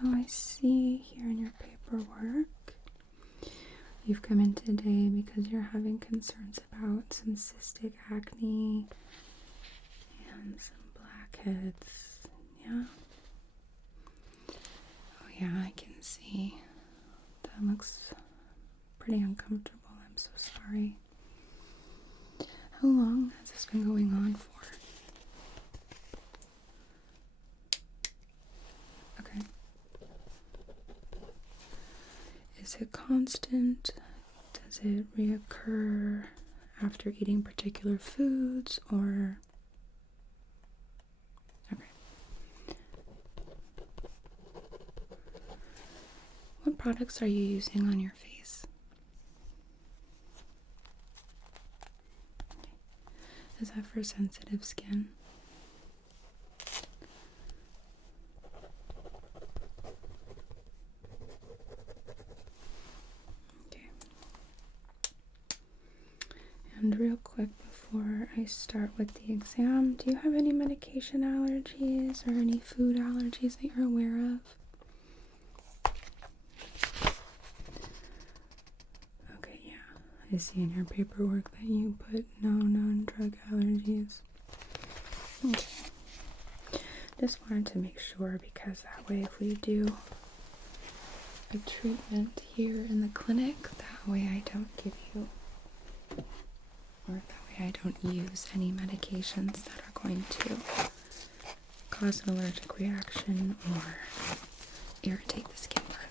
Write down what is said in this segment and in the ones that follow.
So I see here in your paperwork, you've come in today because you're having concerns about some cystic acne and some blackheads. Yeah? Oh yeah, I can see. That looks pretty uncomfortable. I'm so sorry. How long has this been going on for? Okay. Is it constant? Does it reoccur after eating particular foods or? Okay. What products are you using on your face? Okay. Is that for sensitive skin? Okay. And real quick before I start with the exam, do you have any medication allergies or any food allergies that you're aware of? Okay, yeah. I see in your paperwork that you put no known drug allergies. Okay. Just wanted to make sure because that way if we do a treatment here in the clinic, that way I don't give you, or that way I don't use any medications that are going to cause an allergic reaction or irritate the skin further.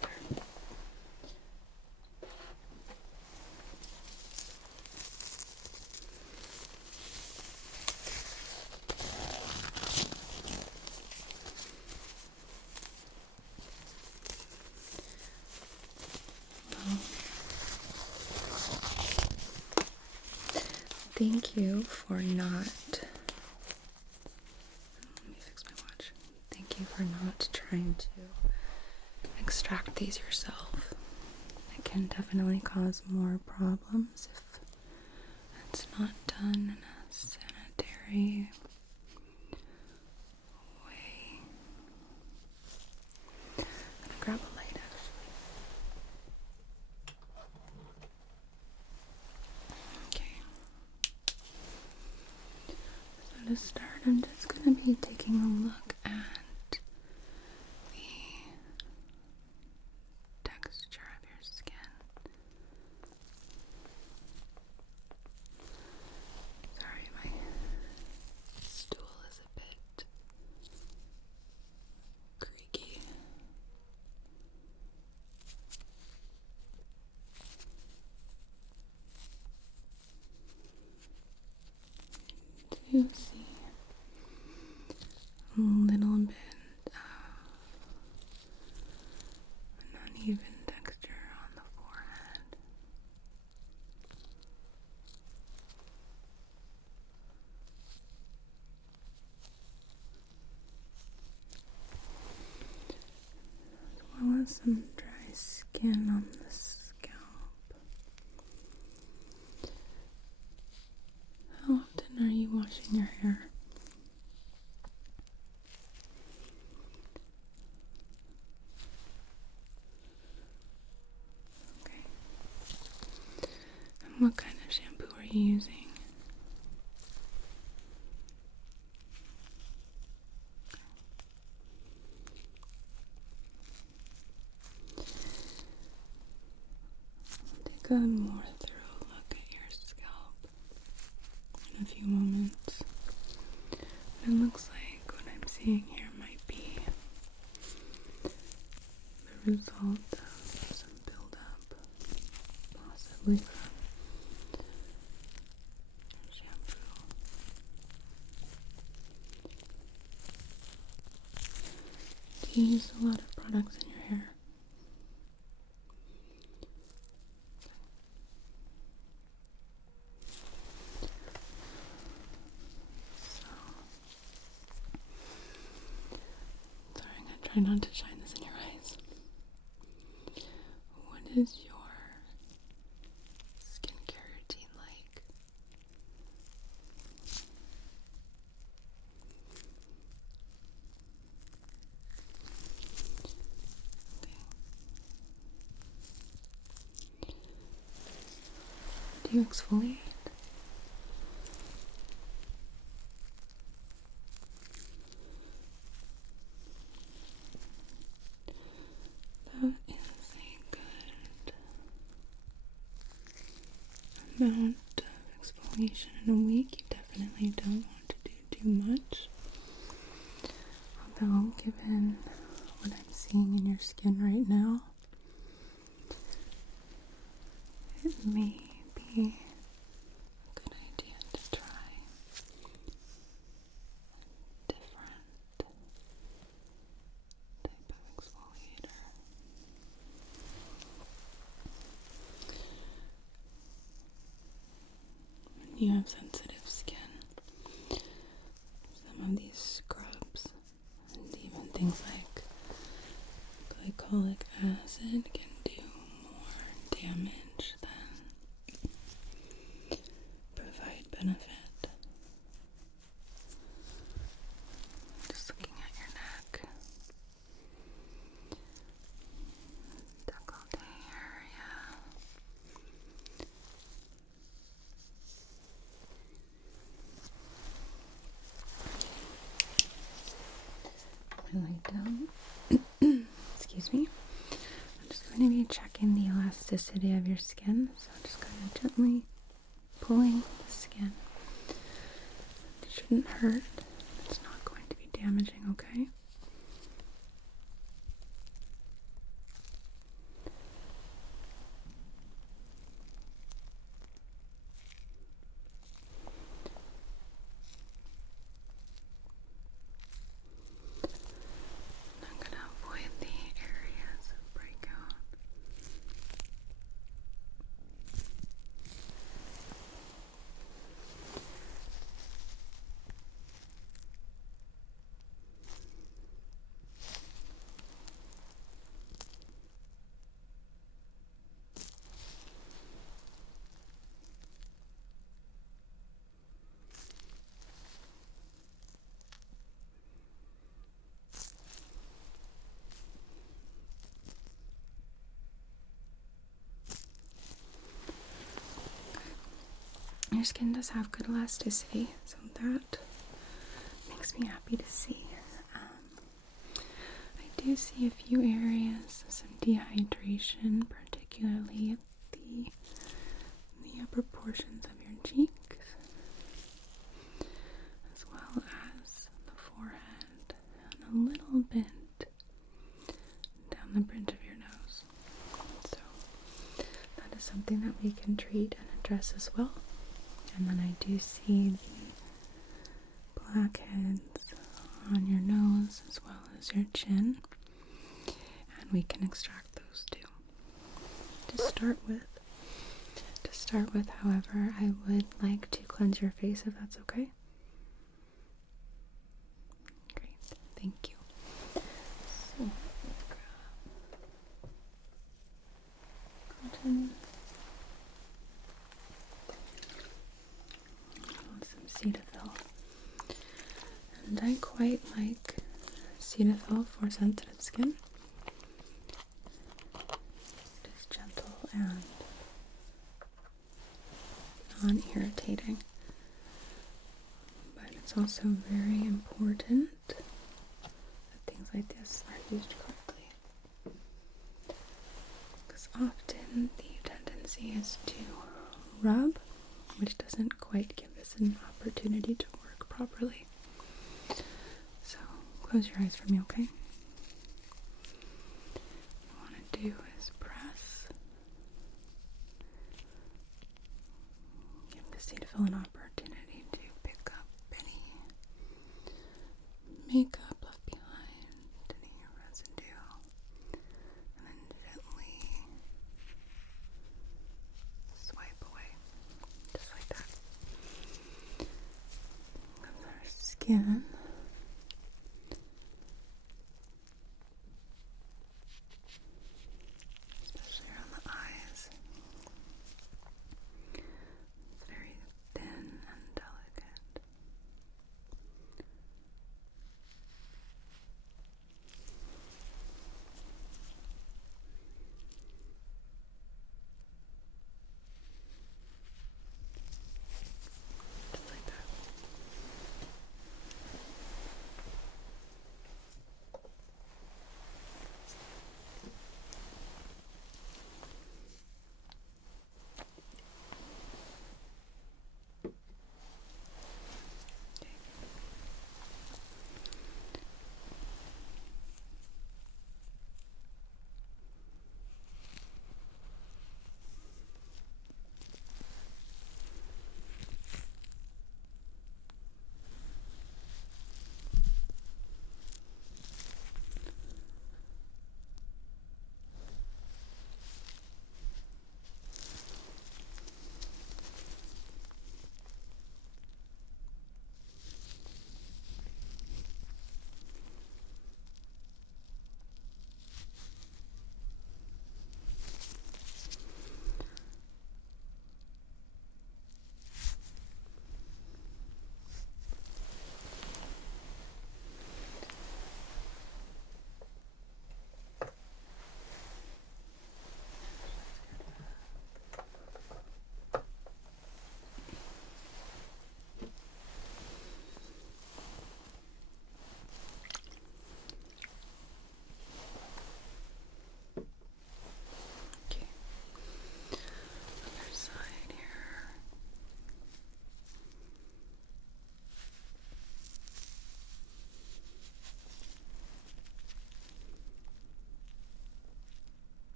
Thank you for not, let me fix my watch. Thank you for not trying to extract these yourself. It can definitely cause more problems if it's not done in a sanitary way. I'm gonna grab a light actually. Okay. So to start, I'm just going to be taking a look at the texture of your skin. Sorry, my stool is a bit creaky. Do you see a little bit of an uneven texture on the forehead? As well as some dry skin on the scalp. How often are you washing your hair? Okay. And what kind of shampoo are you using? Take a more thorough look at your scalp in a few moments. It looks like what I'm seeing here might be the result of some buildup, possibly from your shampoo. Do you use a lot of products in your hair? Sorry, I'm gonna try not to shine this in your eyes. What is your skincare routine like? Do you exfoliate? That is a good amount of exfoliation in a week. You definitely don't want to do too much. Although, given what I'm seeing in your skin right now, it may be a good idea to try a different type of exfoliator. When you have sensitive skin, some of these scrubs and even things like glycolic acid can do more damage than provide benefit. Just looking at your neck, decollete area. I lie down. Excuse me. I'm just going to be checking the elasticity of your skin. So I'm just kind of gently pulling the skin. It shouldn't hurt. It's not going to be damaging, okay? I'm going to avoid the areas of breakout. Your skin does have good elasticity, so that makes me happy to see. I do see a few areas of some dehydration, particularly at the upper portions of your cheeks, as well as the forehead, and a little bit down the bridge of your nose. So that is something that we can treat and address as well. And then I do see the blackheads on your nose as well as your chin, and we can extract those too. To start with, however, I would like to cleanse your face if that's okay. Great, thank you. So, cotton. Some Cetaphil. And I quite like Cetaphil for sensitive skin. It is gentle and non-irritating, but it's also very important that things like this are used correctly, because often the tendency is to rub, which doesn't quite give us an opportunity to work properly. So close your eyes for me, okay? What I want to do is press. Give the Cetaphil an opportunity to pick up any makeup left behind, any residue, and then gently swipe away, just like that. With our skin, especially around the eyes, it's very thin and delicate.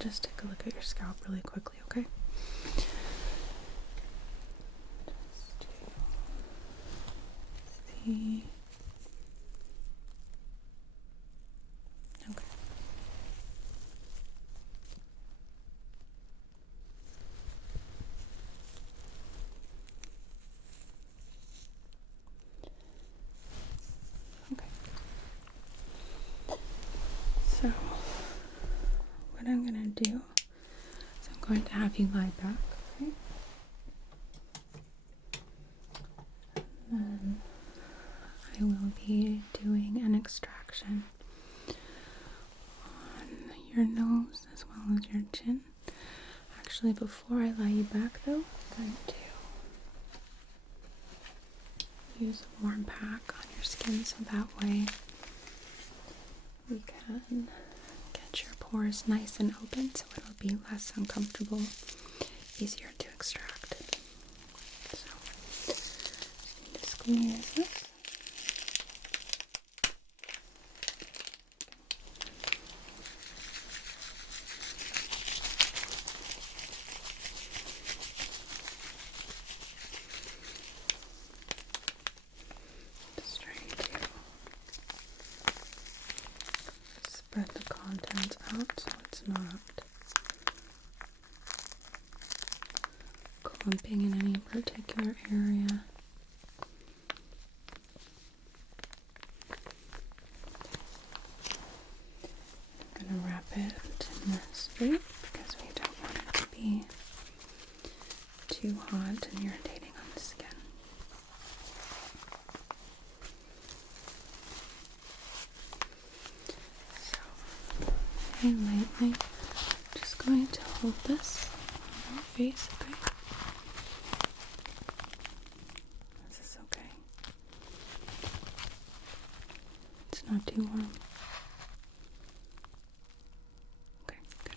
just take a look at your scalp really quickly, okay? Just to see. Okay. Okay. So, what I'm gonna do is I'm going to have you lie back, okay? And then I will be doing an extraction on your nose as well as your chin. Actually, before I lie you back though, I'm going to use a warm pack on your skin so that way we can get your pores nice and open so it'll be less uncomfortable, easier to extract. So, just squeeze this. Just trying to spread the contents out so it's not clumping in any particular area. I'm going to wrap it in this drape because we don't want it to be too hot and irritating on the skin. So, very lightly, just going to hold this on your face, okay? Is this okay? It's not too warm. Okay, good.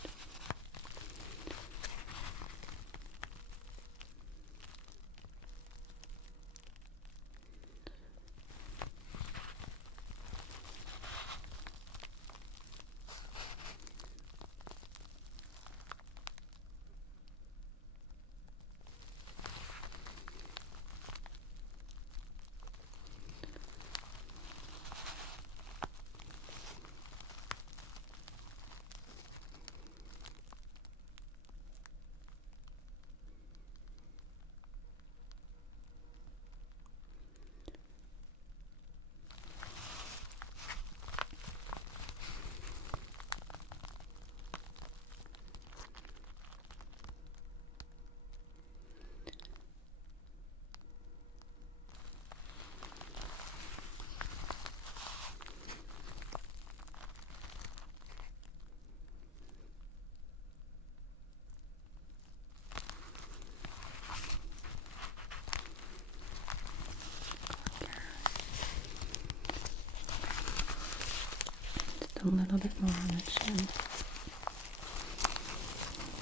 A little bit more on the chin.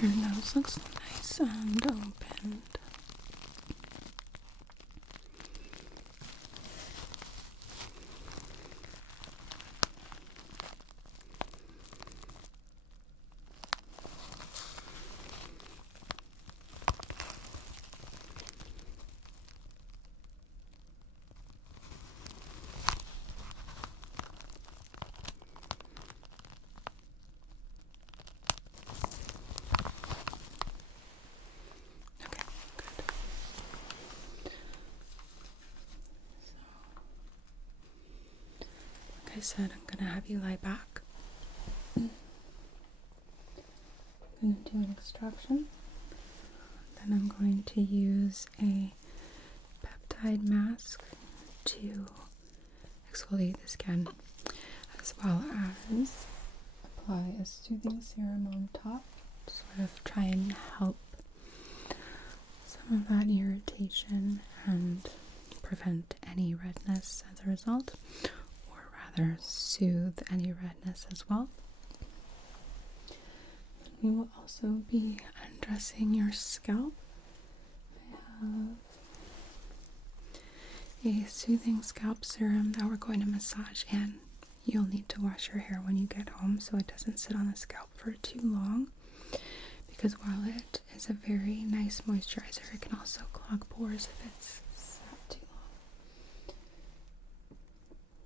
Your nose looks nice and opened. Okay, good. Like I said, I'm gonna have you lie back. I'm gonna do an extraction. Then I'm going to use a peptide mask to exfoliate the skin, as well as apply a soothing serum on top to sort of try and help some of that irritation and prevent any redness as a result, or rather soothe any redness as well. We will also be undressing your scalp. I have a soothing scalp serum that we're going to massage in. You'll need to wash your hair when you get home so it doesn't sit on the scalp for too long. because while it is a very nice moisturizer, it can also clog pores if it's sat too long.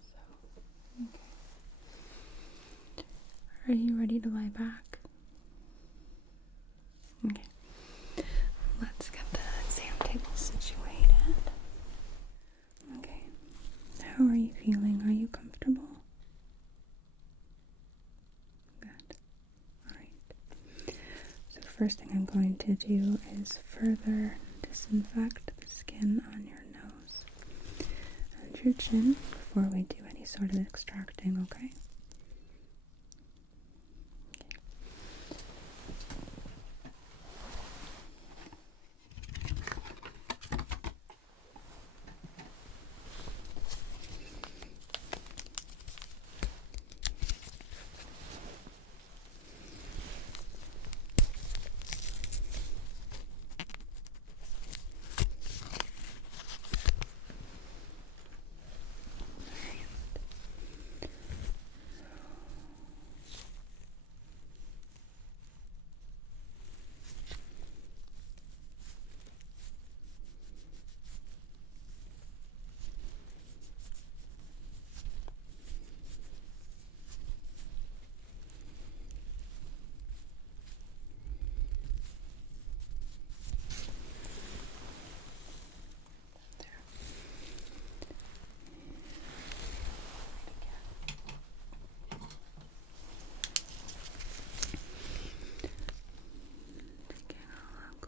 So, okay. Are you ready to lie back? Okay. Let's get the exam table situated. Okay. How are you feeling? Are you comfortable? Good. Alright. So first thing I'm going to do is further disinfect the skin on your nose and your chin before we do any sort of extracting, okay?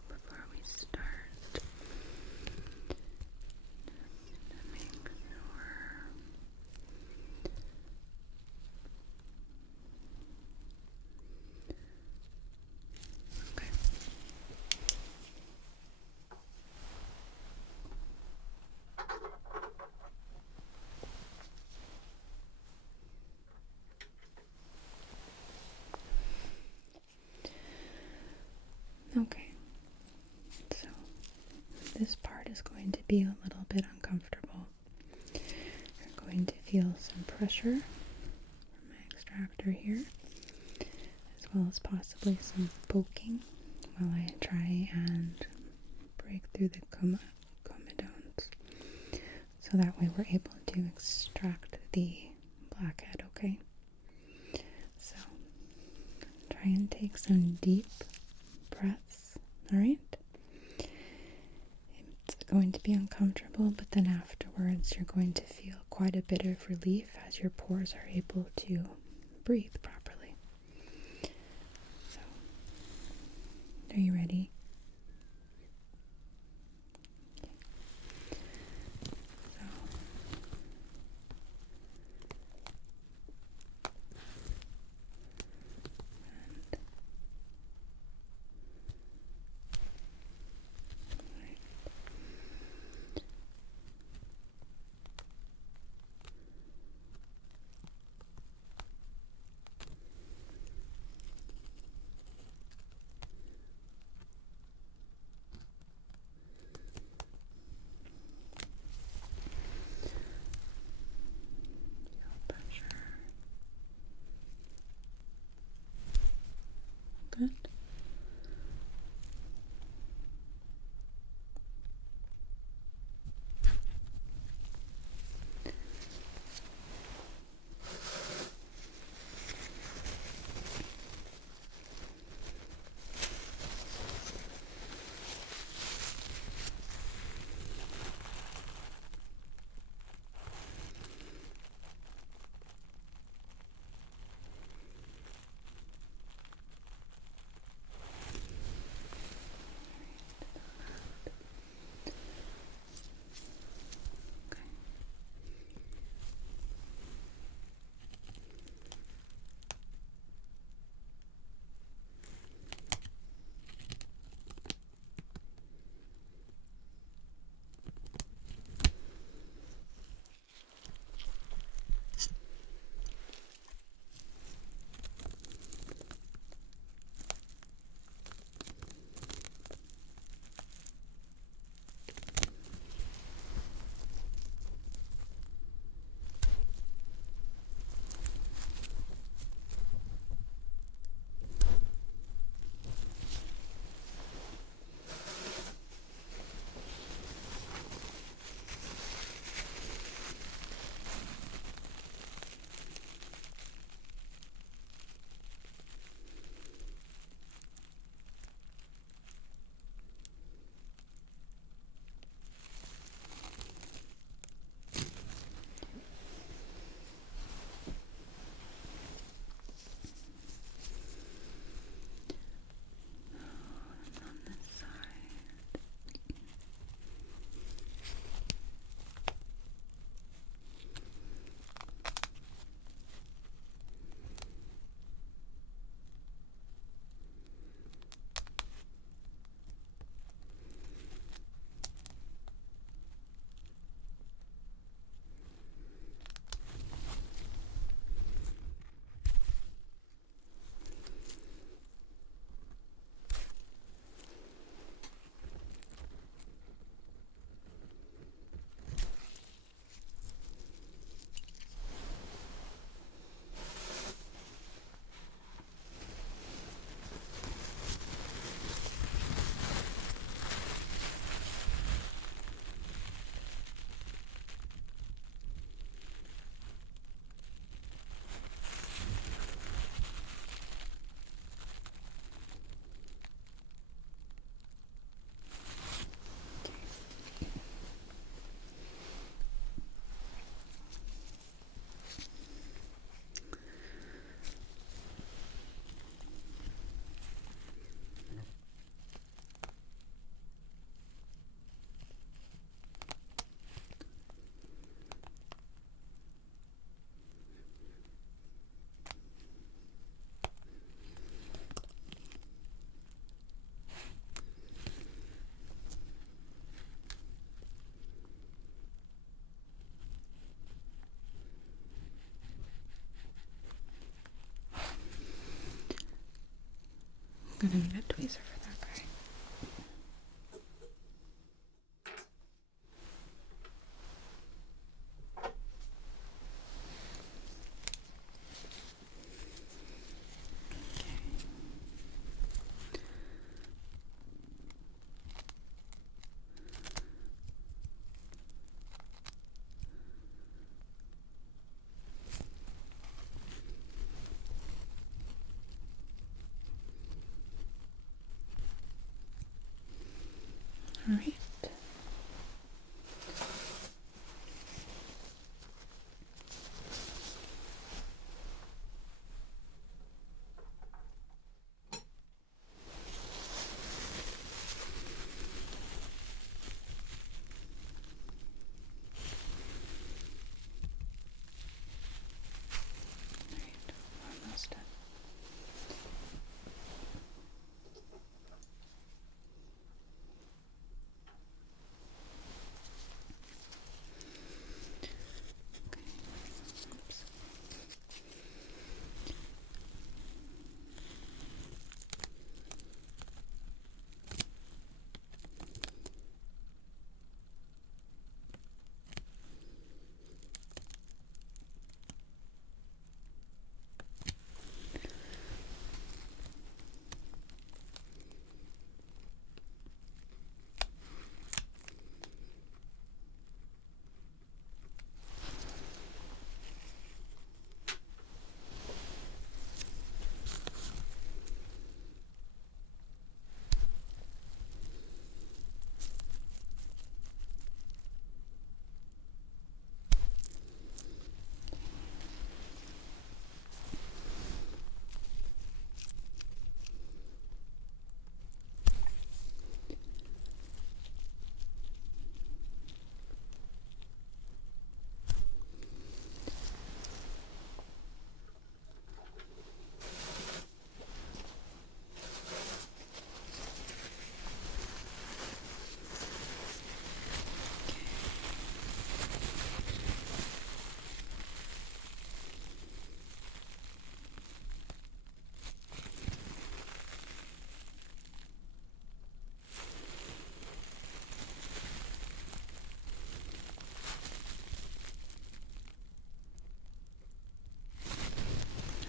Before we start, to make sure. Okay. Okay. So this part is going to be a little bit uncomfortable. You're going to feel some pressure from my extractor here, as well as possibly some poking while I try and break through the comedones, so that way we're able to extract the blackhead, okay? So try and take some deep breaths, alright? It's going to be uncomfortable, but then afterwards you're going to feel quite a bit of relief as your pores are able to breathe properly. So, are you ready? I'm gonna need a tweezer for that guy. All right. Almost done. Oops.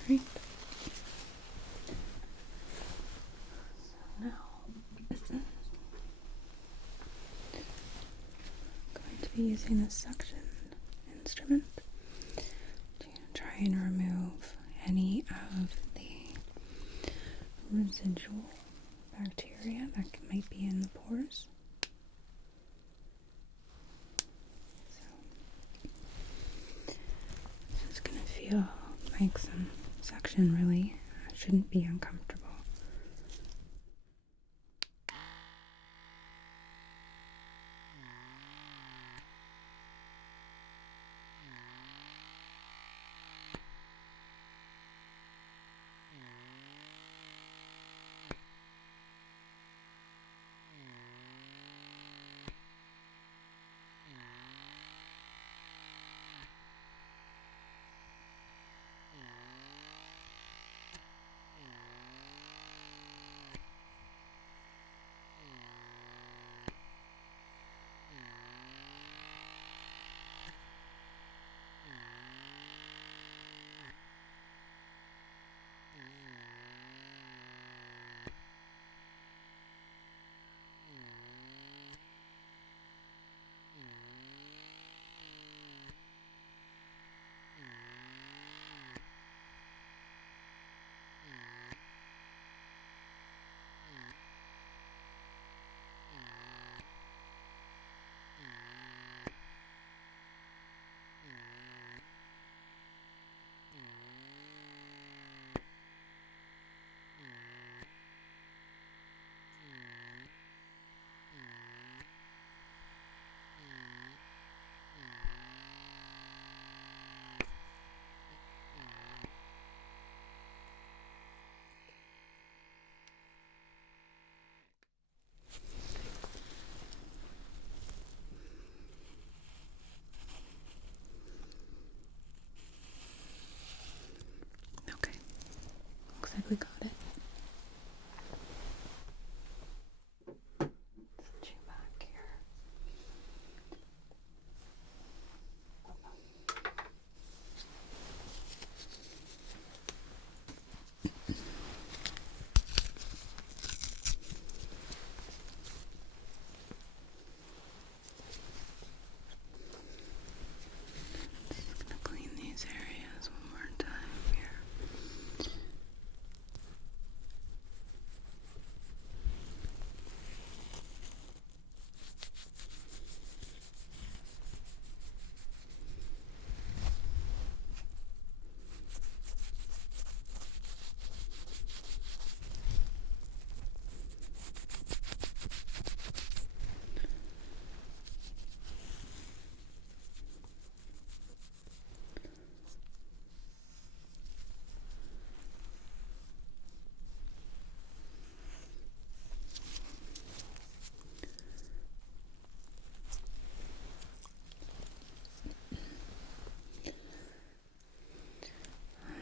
Right. So now I'm going to be using this suction instrument to try and remove any of the residual bacteria that might be in the pores. So it's going to feel like some suction, really. It shouldn't be uncomfortable. Okay. Looks like we got it.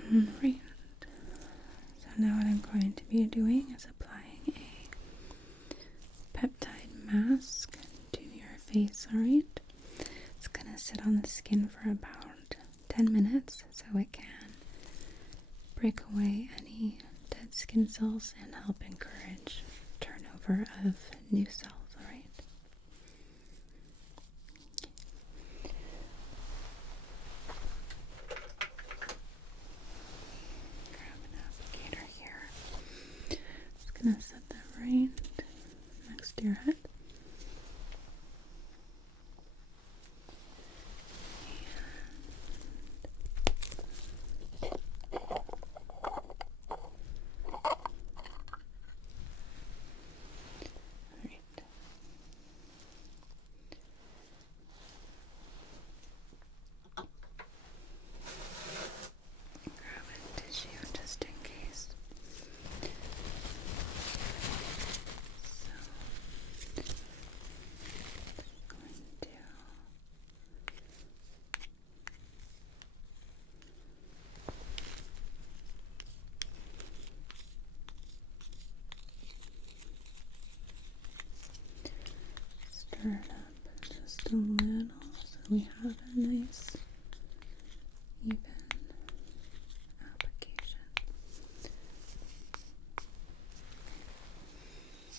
Right. So now what I'm going to be doing is applying a peptide mask to your face, alright? It's gonna sit on the skin for about 10 minutes so it can break away any dead skin cells and help encourage turnover of new cells, alright? Grab an applicator here. Just gonna set that right next to your head. Tissue just in case. So, going to stir it up just a little so we have a nice even application.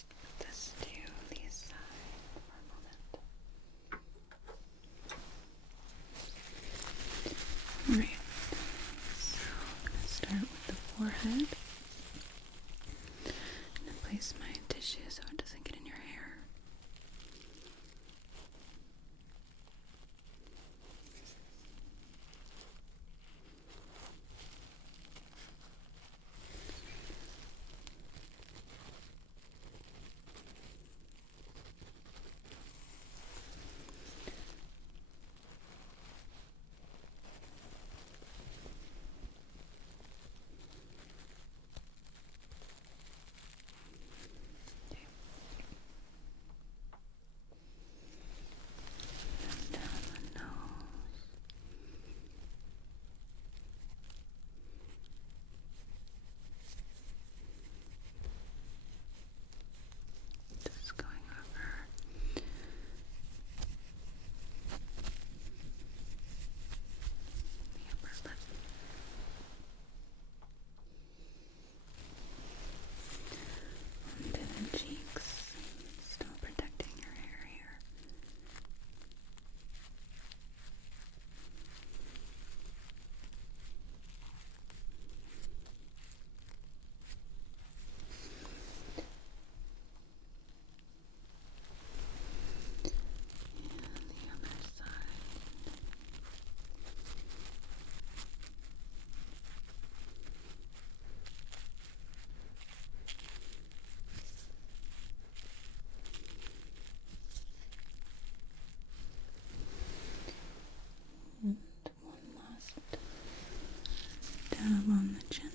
Put this to the side for a moment. Alright, so I'm going to start with the forehead. I'm going to place my tissue so it doesn't get in your hair. Down the nose. Just going over the upper lip. Onto the cheeks. Still protecting your hair here. And the other side. And one last dab on the chin.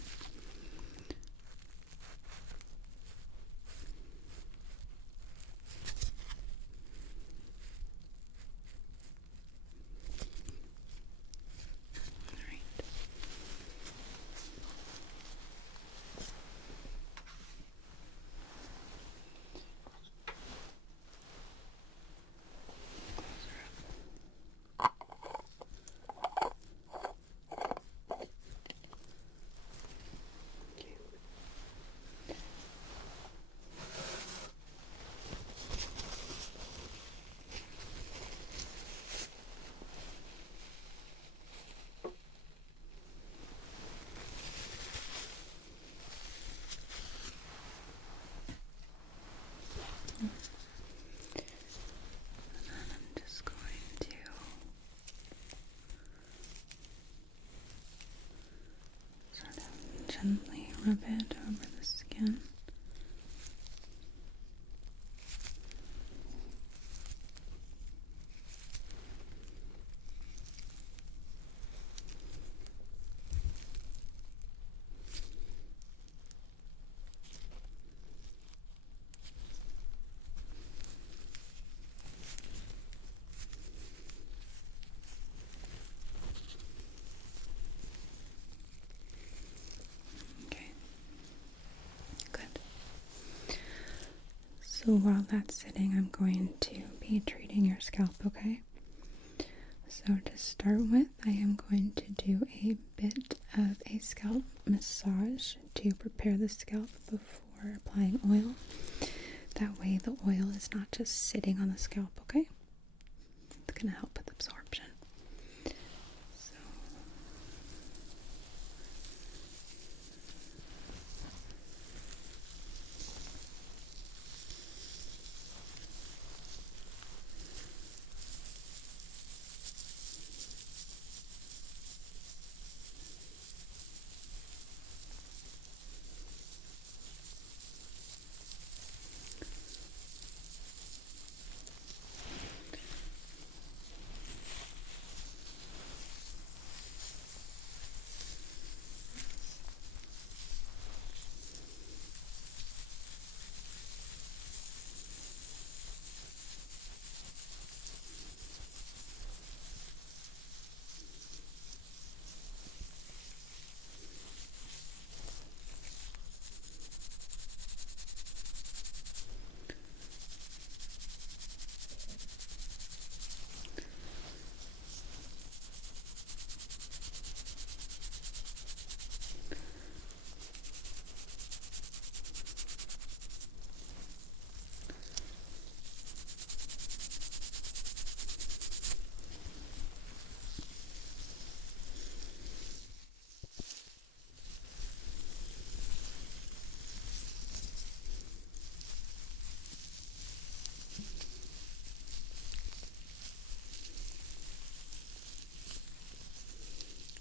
Alright. I'm just going to sort of gently rub it over the skin. So while that's sitting, I'm going to be treating your scalp, okay? So to start with, I am going to do a bit of a scalp massage to prepare the scalp before applying oil. That way the oil is not just sitting on the scalp, okay? It's going to help with absorption. So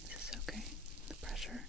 is this okay? The pressure?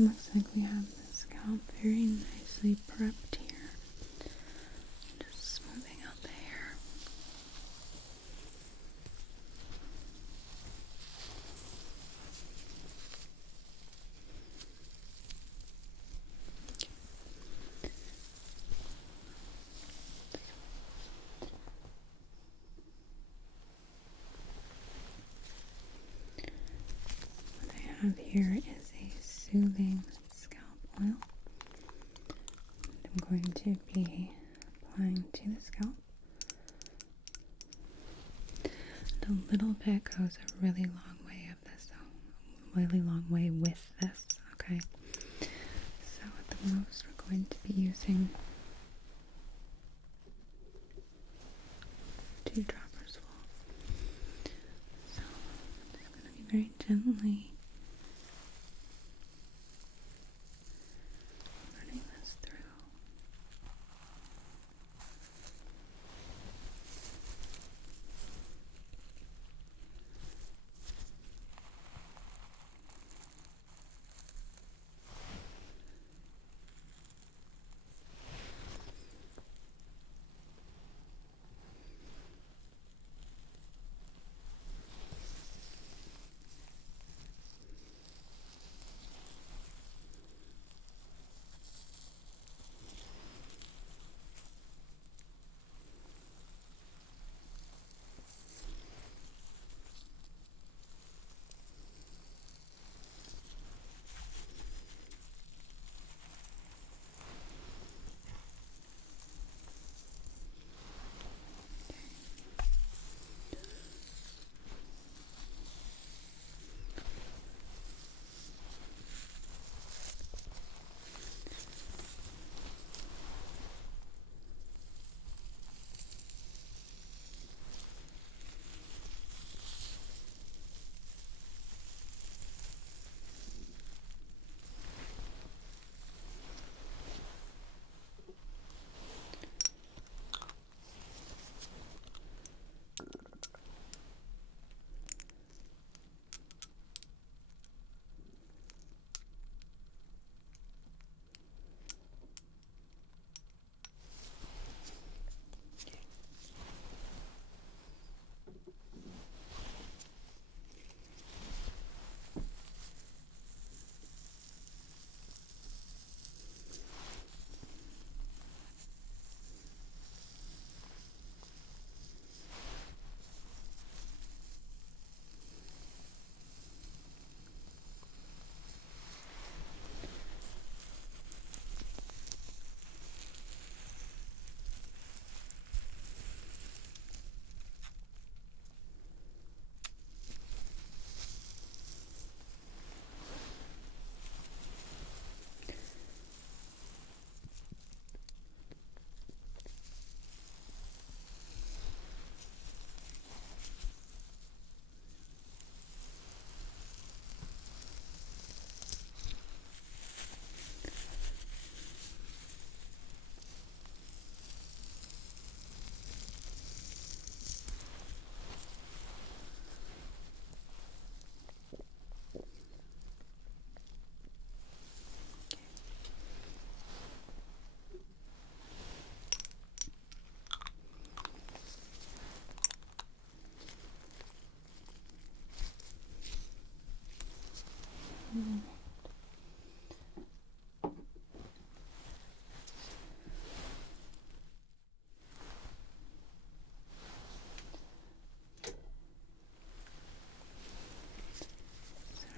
Looks like we have the scalp very nicely prepped here. Just smoothing out the hair. What I have here is a soothing scalp oil. I'm going to be applying to the scalp. And a little bit goes a really long way of this, so a really long way with this, okay? okay? So at the most, we're going to be using 2 droppers full. So I'm just going to be very gently running this through.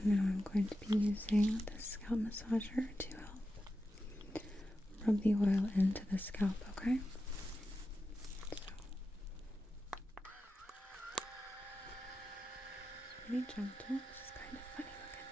Now I'm going to be using the scalp massager to help rub the oil into the scalp, okay? So, it's pretty gentle. This is kind of funny looking.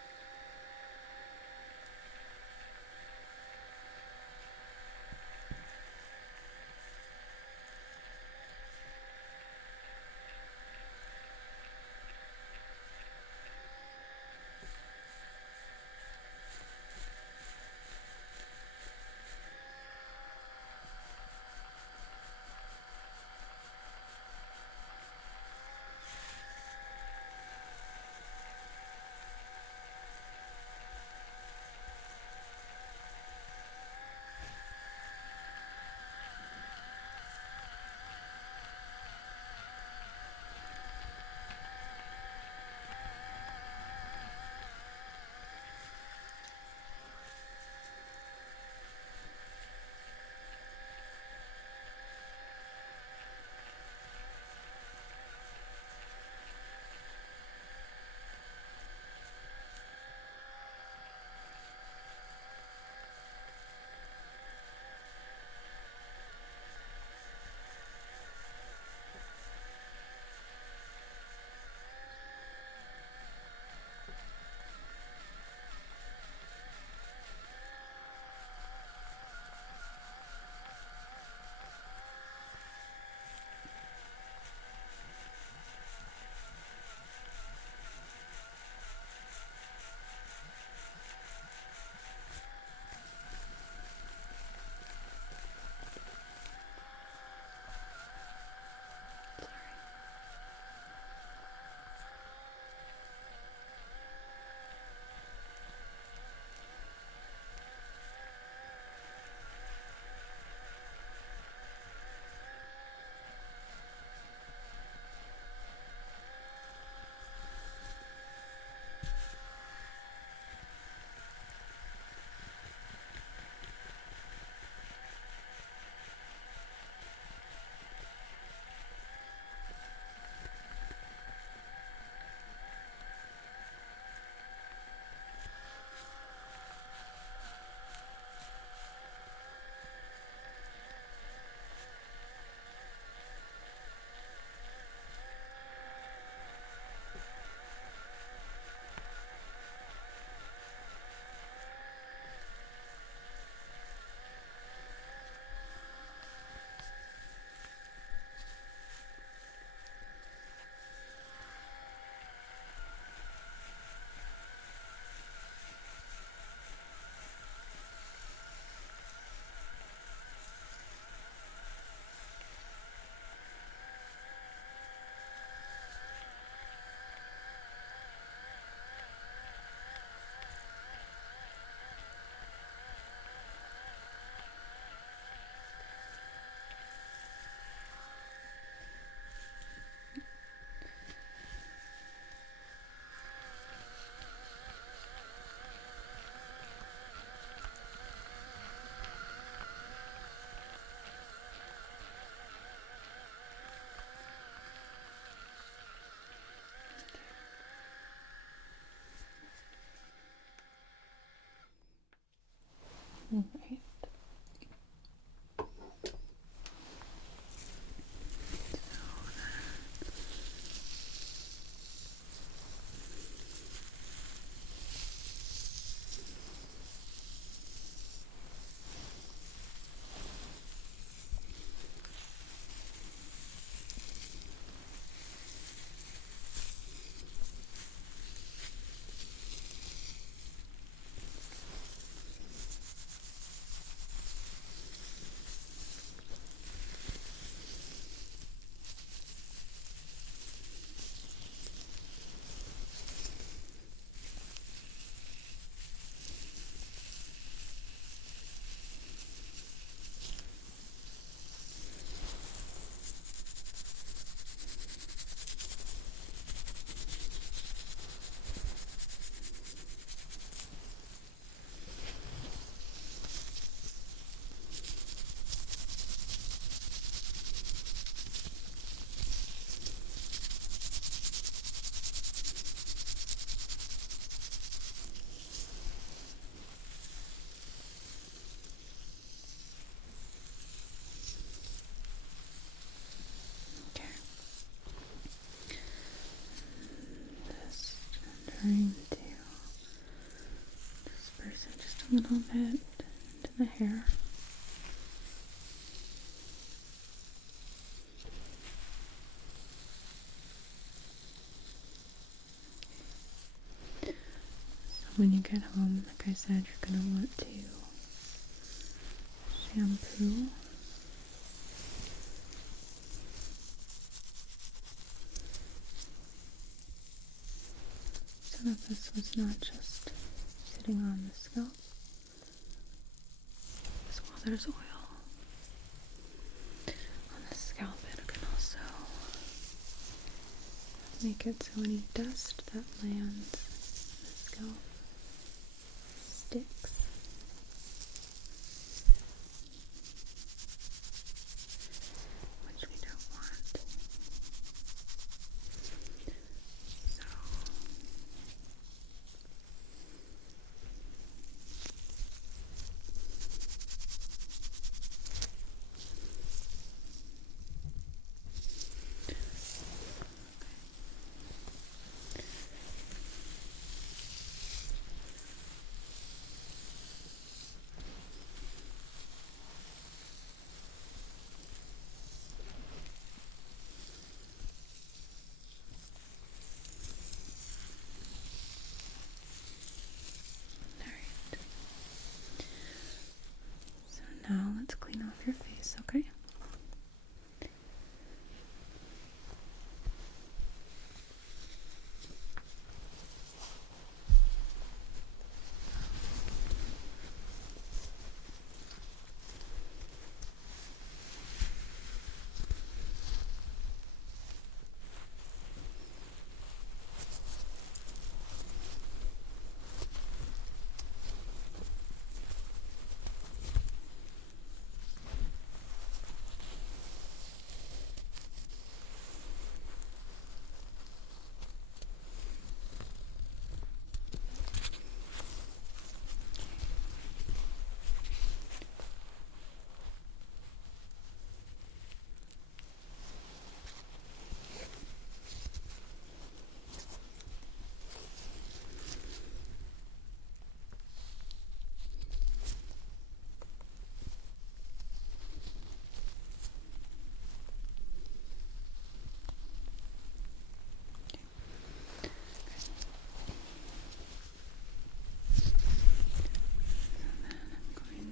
trying to disperse it just a little bit into the hair. So when you get home, like I said, you're going to want to shampoo. So that this was not just sitting on the scalp. As well, there's oil on the scalp. It can also make it so any dust that lands on the scalp sticks. Which we don't want. So alright. So now let's clean off your face, okay?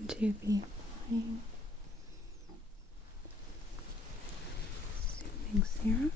To be applying soothing serum.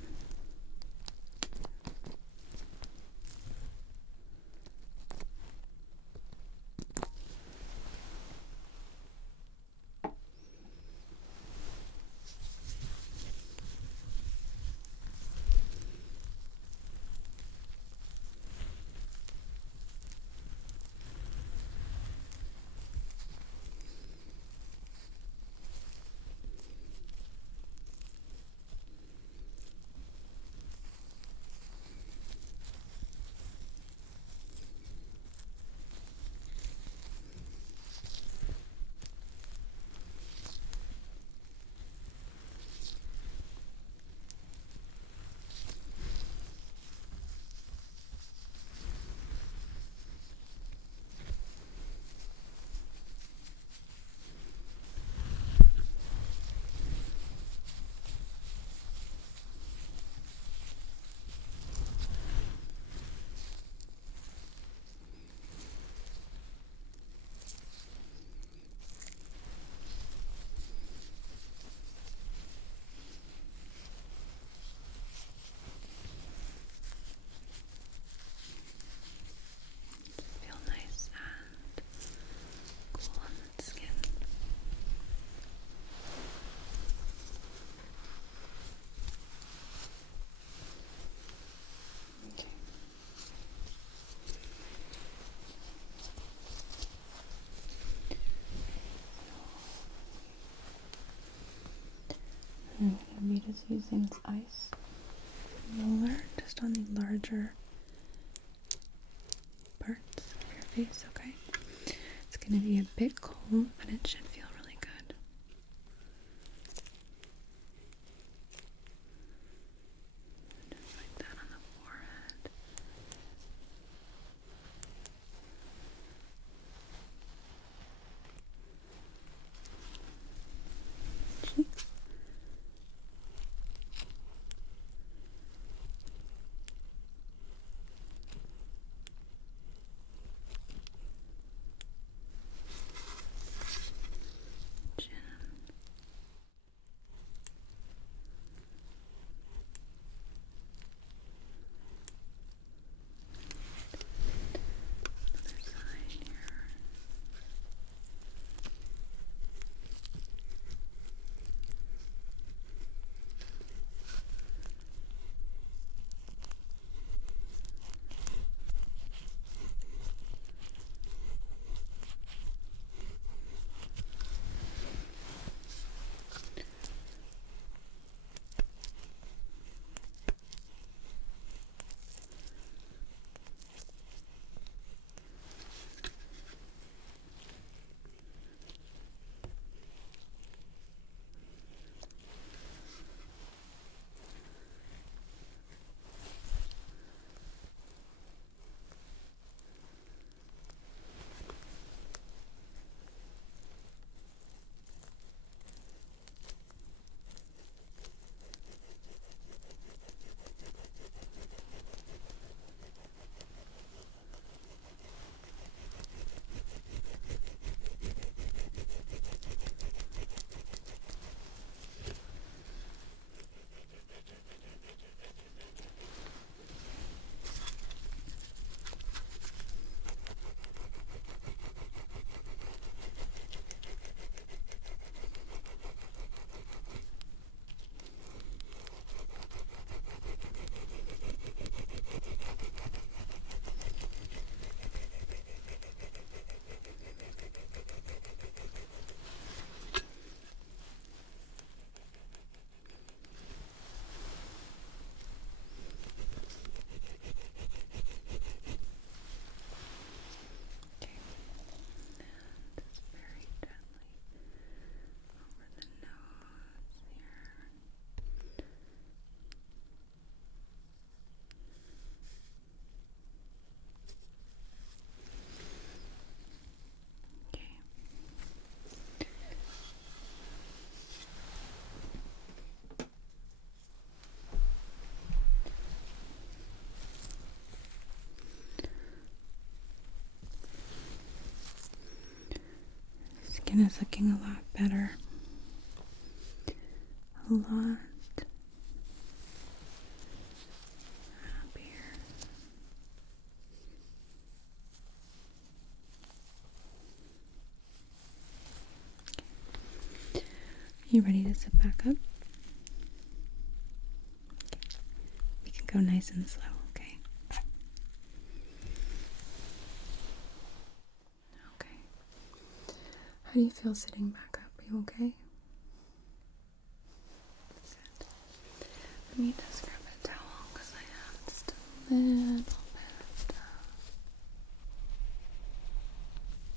Feel nice and cool on the skin. Okay. I'm going to be just using this ice roller just on the larger parts of your face, okay? It's going to be a bit cold, but it should feel really good. Just like that on the forehead. skin is looking a lot better. A lot happier. Okay. You ready to sit back up? Okay. We can go nice and slow, okay? Okay. How do you feel sitting back up? Are you okay? Good. Let me just grab a towel because I have just a little bit of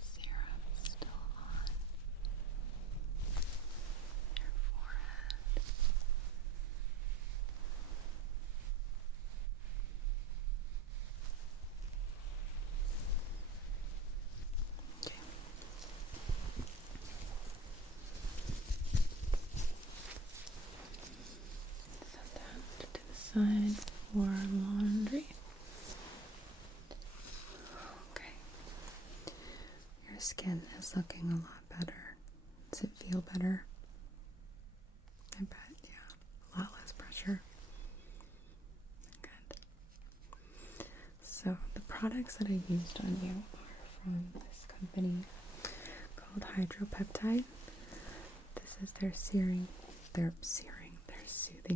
serum still on your forehead. Okay. Set that to the side for laundry. Okay. Your skin is looking a lot better. Does it feel better? I bet, yeah. A lot less pressure. Good. So, the products that I used on you are from this company called Hydropeptide. This is their soothing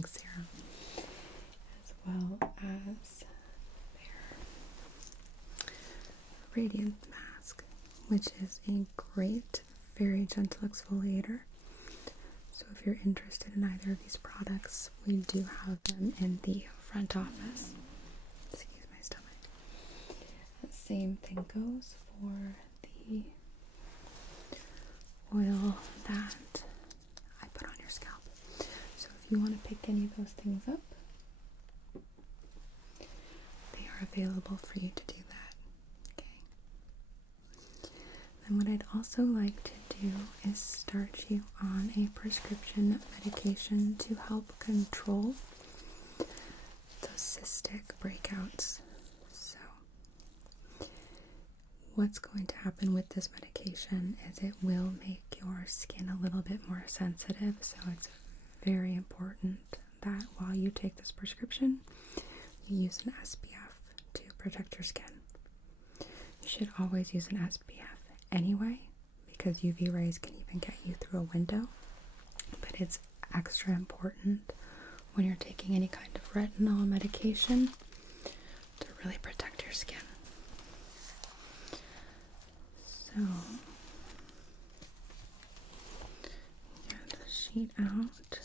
serum, as well as their radiant mask, which is a great, very gentle exfoliator. So if you're interested in either of these products, we do have them in the front office. Excuse my stomach. The same thing goes for the oil that I put on your scalp. So if you want to pick any of those things up, they are available for you to do that. Okay. And what I'd also like to do is start you on a prescription medication to help control those cystic breakouts. So what's going to happen with this medication is it will make your skin a little bit more sensitive, so it's very important that while you take this prescription, you use an SPF to protect your skin. You should always use an SPF anyway, because UV rays can even get you through a window, but it's extra important when you're taking any kind of retinol medication to really protect your skin. So, get the sheet out to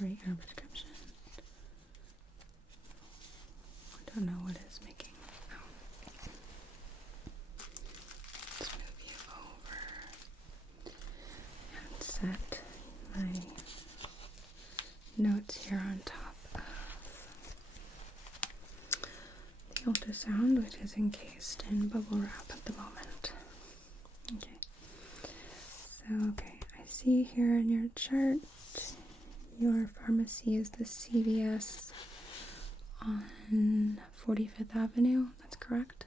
write your prescription. I don't know what is making. Let's move you over and set my notes here on top of the ultrasound, which is encased in bubble wrap at the moment. Okay. So, I see here in your chart, your pharmacy is the CVS on 45th Avenue. That's correct?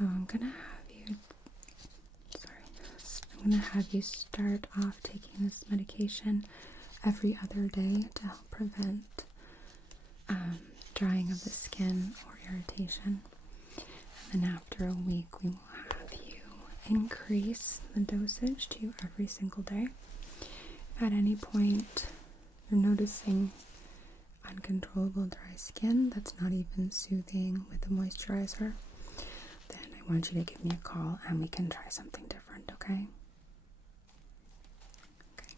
So I'm gonna have you start off taking this medication every other day to help prevent drying of the skin or irritation. And then after a week, we will have you increase the dosage to every single day. If at any point you're noticing uncontrollable dry skin that's not even soothing with the moisturizer, want you to give me a call and we can try something different, okay? Okay.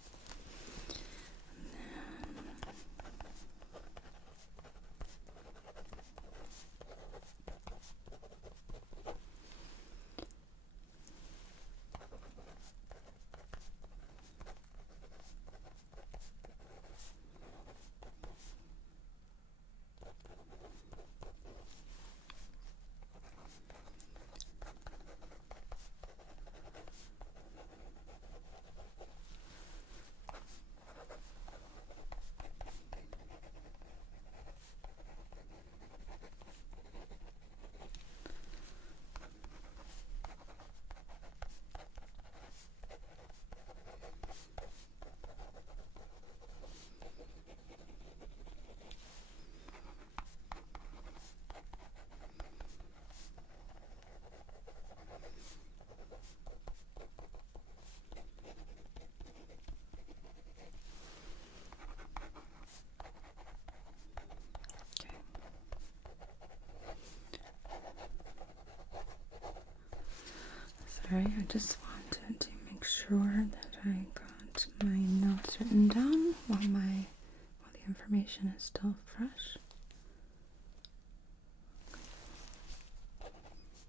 Sorry, I just wanted to make sure that I got my notes written down while the information is still fresh.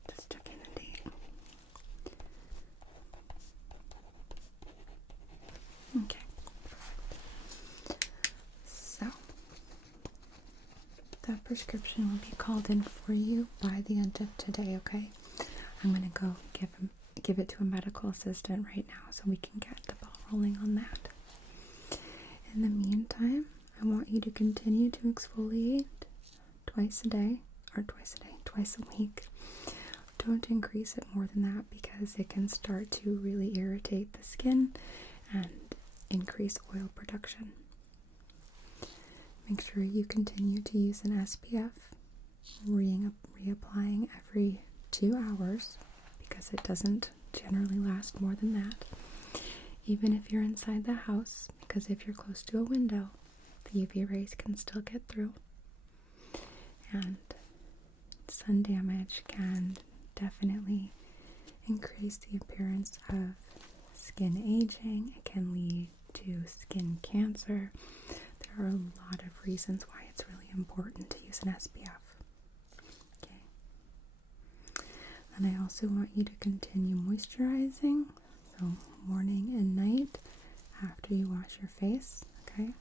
Just checking the date. Okay. So that prescription will be called in for you by the end of today, okay? I'm gonna go give it to a medical assistant right now so we can get the ball rolling on that. In the meantime, I want you to continue to exfoliate twice a week. Don't increase it more than that because it can start to really irritate the skin and increase oil production. Make sure you continue to use an SPF, reapplying every 2 hours because it doesn't generally last more than that. Even if you're inside the house, because if you're close to a window, the UV rays can still get through. And sun damage can definitely increase the appearance of skin aging. It can lead to skin cancer. There are a lot of reasons why it's really important to use an SPF. And I also want you to continue moisturizing, so morning and night after you wash your face, okay?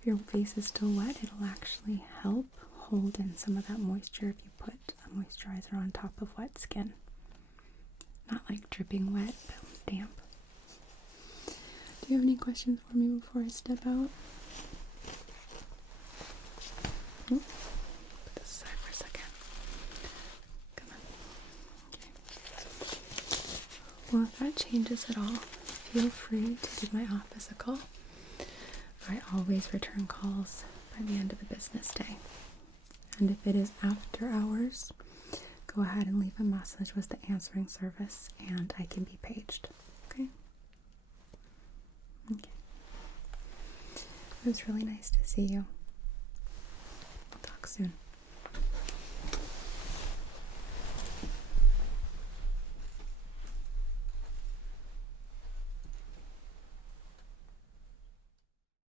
If your face is still wet, it'll actually help hold in some of that moisture if you put a moisturizer on top of wet skin. Not like dripping wet, but damp. Do you have any questions for me before I step out? Put this aside for a second. Come on. Okay. Well, if that changes at all, feel free to give my office a call. I always return calls by the end of the business day. And if it is after hours, go ahead and leave a message with the answering service and I can be paged. Okay? Okay. It was really nice to see you. We'll talk soon.